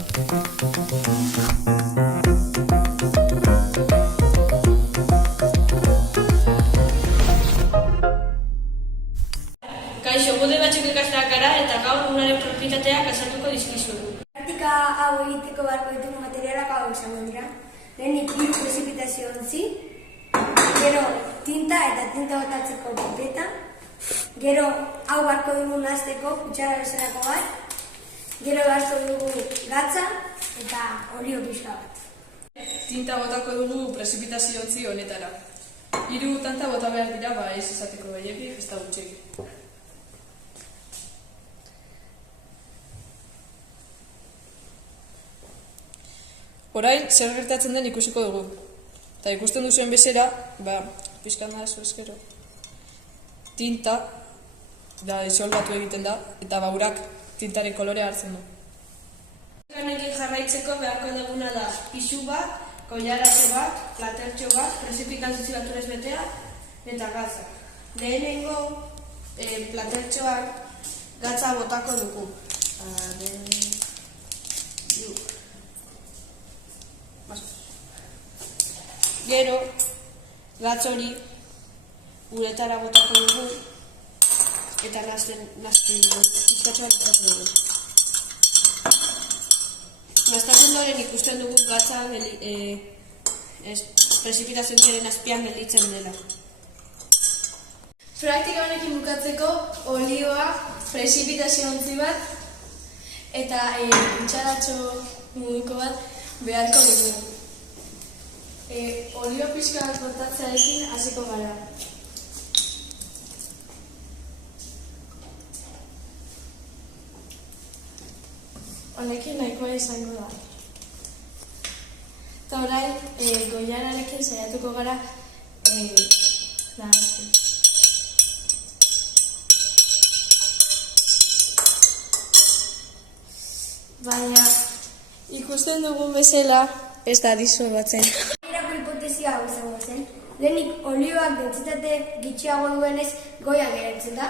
Kaixo, gode batzuk ikasleak gara eta gaur uraren propietateak azalduko dizkizuegu. Praktika hau egiteko beharko ditugu materialak hau izango dira. Lehenik 3 prezipitazio ontzi, gero tinta eta tinta botatzeko pipeta, gero hau beharko dugu nahasteko kutxara bezalako bat, gero beharko dugu gatza eta olio pixka bat. Tinta botako dugu prezipitazio ontzi honetara. 3 tanta bota behar dira, ez izateko gehiegi, ez da gutxegi. Orain, zer gertatzen den ikusiko dugu. Eta ikusten duzuen bezera, pixkan da ezkero. Tinta, disolbatu egiten da, eta urak tintaren kolorea hartzen du. Honekin jarraitzeko beharko duguna da pisu bat, koilaratxo bat, platertxo bat, prezipitazio baturez betea, eta gatza. Lehenengo platertxoak gatza botako dugu. Gero, gatz hori uretara botako dugu eta pizkatxoa botako dugu. Naztatzen doren ikusten dugu gatza prezipitazioaren azpian gelditzen dela. Praktika honekin bukatzeko olioa, prezipitazio ontzi bat eta kutxaratxo moduko bat beharko dugu. Olio pixka bat botatzearekin hasiko gara. Honekin nahikoa izango da. Eta orain, goiararekin saiatuko gara nahazten. Baina, ikusten dugun bezala, ez da disolbatzen. Hipotezia hau izango zen. Lehenik olioak dentsitate gutxiago duenez goia geratzen da,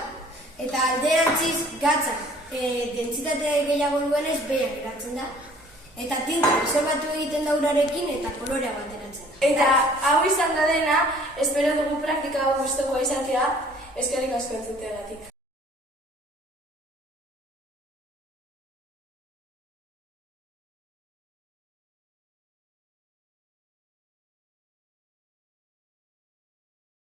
eta alderantziz gatza dentsitate gehiago duenez behia geratzen da, eta tinta disolbatu egiten da urarekin eta kolorea bateratzen da. Eta hau izan da dena, espero dugu praktika hau gustukoa izatea, eskerrik asko entzuteagatik.